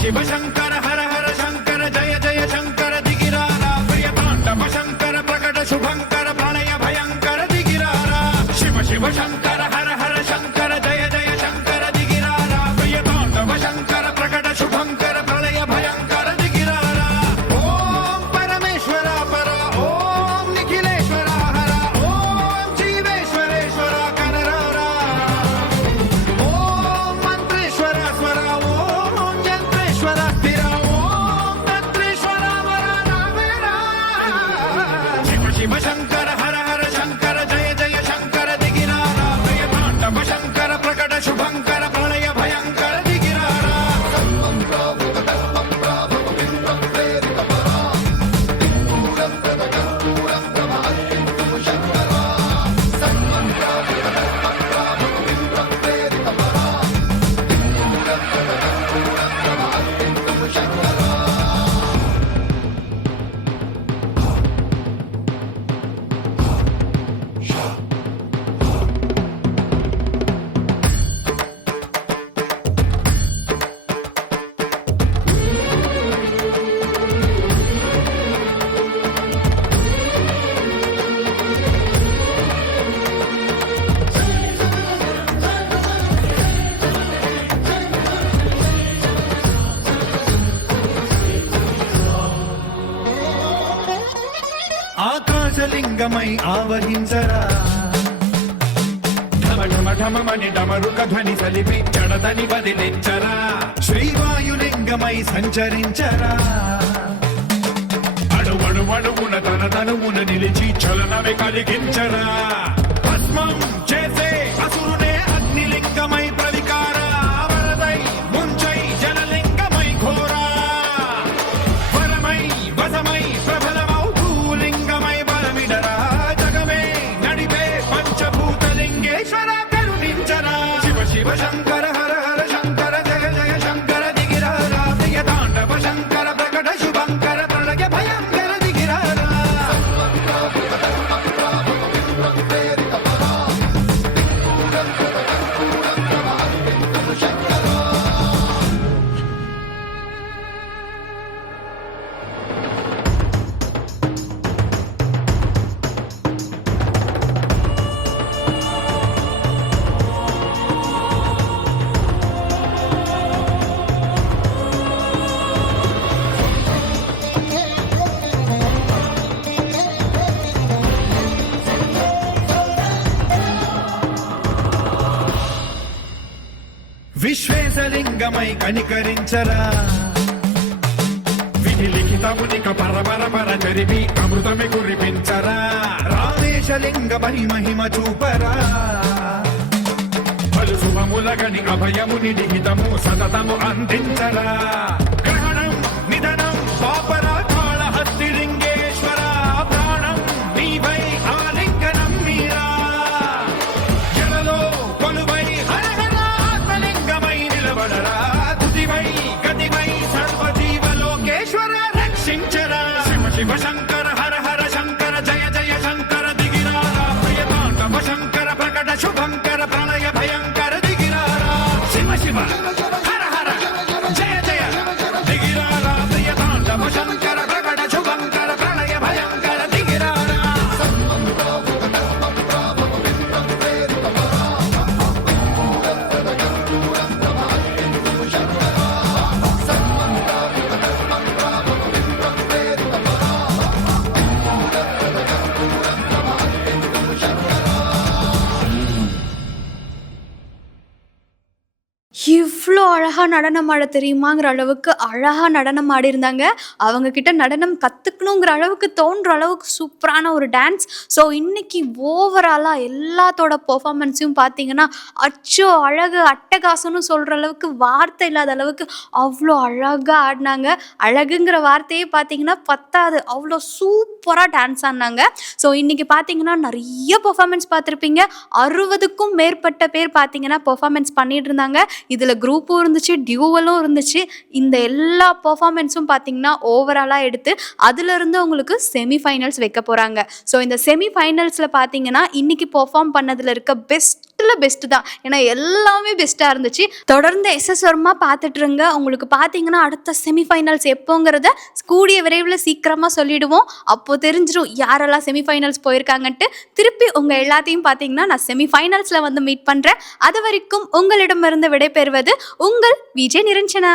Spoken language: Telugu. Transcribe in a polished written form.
శివ శంకర హర హర శంకర జయ జయ శంకర దిగిరారా ప్రియ తాండవ శంకర ప్రకట శుభంకర ప్రళయ భయంకర దిగిరారా శివ శివ శంకర హర హర శంకర జయ జయ శంకర దిగిరారా ప్రియ తాండవ శంకర ప్రకట శుభంకర ప్రళయ భయంకర దిగిరారా ఓం పరమేశ్వర పర ఓం నిఖిలేశ్వర హర ఓం జీవేశ్వరేశ్వర కనరారా ఓం మంత్రేశ్వర స్వర ఓం జంత్రేశ్వర స్థిర ఓం తంత్రేశ్వర వర నావేరా శివ శివ శంకర హర హర శంకర జయ జయ శంకర దిగిరారా ప్రియ తాండవ శంకర ప్రకట శుభంకర ప్రళయ భయంకర దిగిరారా ఆకాశలింగమై ఆవహించరా ఢమ ఢమ ఢమమని డమరుక ధ్వని సలిపి జడదని వదిలించరా శ్రీవాయులింగమై సంచరించరా అడుగడుగడుగున తన తనువున నిలిచి చలనమే కలిగించరా భస్మం చేసే అసురునే అగ్నిలింగమై ప్రవికార వరదై ముంచై జనలింగమై ఘోరా వరమై వసమై ప్రబలమౌ భూలింగమై బలమిడరా జగమే నడిపే పంచభూతలింగేశ్వర కరుణించరా శివ శివ శంకర హర హర శంకర జయ జయ శంకర దిగిరారా ప్రియ తాండవ శంకర ప్రకట శుభంకర ప్రళయ భయంకర దిగిరారా విశ్వేశలింగమై కనికరించరా విధి లిఖితమునిక పరపర పర చరివి అమృతమి కురిపించరా రామేశలింగమై మహిమ చూపరా పలు శుభములగని అభయముని లిఖితము సతతము అందించరా గ్రహణం నిధనం పాపరా కాళహస్తి లింగేశ్వర ప్రాణం నీవై ఆలింగనం మీరా జలలో కొలువై హర హర ఆత్మలింగమై నిలబడరా తుదివై గతివై సర్వజీవలోకేశ్వర రక్షించరా శివ శివ శంకర హర హర శంకర జయ జయ శంకర దిగిరారా ప్రియ తాండవ శంకర ప్రకట శుభంకర ప్రళయ భయంకర దిగిరారా శివ శివ హర హర జయ జయ దిగిరారా ప్రియ తాండవ శంకర ప్రకట శుభంకర ప్రళయ భయంకర దిగిరారా இவ்வளோ அழகாக நடனம் ஆட தெரியுமாங்கிற அளவுக்கு அழகாக நடனம் ஆடியிருந்தாங்க. அவங்க கிட்ட நடனம் கற்றுக்கணுங்கிற அளவுக்கு தோன்ற அளவுக்கு சூப்பரான ஒரு டான்ஸ். ஸோ இன்னைக்கு ஓவராலாக எல்லாத்தோட பெர்ஃபார்மன்ஸையும் பார்த்தீங்கன்னா அச்சோ அழகு அட்டகாசம்னு சொல்கிற அளவுக்கு வார்த்தை இல்லாத அளவுக்கு அவ்வளோ அழகாக ஆடினாங்க. அழகுங்கிற வார்த்தையே பார்த்தீங்கன்னா பத்தாது, அவ்வளோ சூப்பராக டான்ஸ் ஆடினாங்க. ஸோ இன்றைக்கி பார்த்தீங்கன்னா நிறைய பெர்ஃபார்மன்ஸ் பார்த்துருப்பீங்க. 60க்கும் மேற்பட்ட பேர் பார்த்தீங்கன்னா பெர்ஃபார்மன்ஸ் பண்ணிட்டு இருந்தாங்க. இதில் குரூப்பும் இருந்துச்சு, இருந்துச்சு, டியூவலும் இருந்துச்சு. இந்த எல்லா பெர்ஃபார்மன்ஸும் பார்த்தீங்கன்னா ஓவராலாக எடுத்து அதிலிருந்து உங்களுக்கு செமிஃபைனல்ஸ் வைக்க போகிறாங்க. ஸோ இந்த செமிஃபைனல்ஸில் பார்த்தீங்கன்னா இன்னைக்கு பெர்ஃபார்ம் பண்ணதில் இருக்க பெஸ்ட்டு தான். ஏன்னா எல்லாமே பெஸ்ட்டாக இருந்துச்சு. தொடர்ந்து எஸ்எஸ் வர்மா பார்த்துட்டு இருங்க. உங்களுக்கு பார்த்தீங்கன்னா அடுத்த செமிஃபைனல்ஸ் எப்போங்கிறத கூடிய விரைவில் சீக்கிரமாக சொல்லிடுவோம். அப்போது தெரிஞ்சிடும் யாரெல்லாம் செமிஃபைனல்ஸ் போயிருக்காங்கன்ட்டு. திருப்பி உங்கள் எல்லாத்தையும் பார்த்தீங்கன்னா நான் செமிஃபைனல்ஸில் வந்து மீட் பண்ணுறேன். அது வரைக்கும் உங்களிடமிருந்து விடைபெறுவது உங்கள் விஜய் நிரஞ்சனா.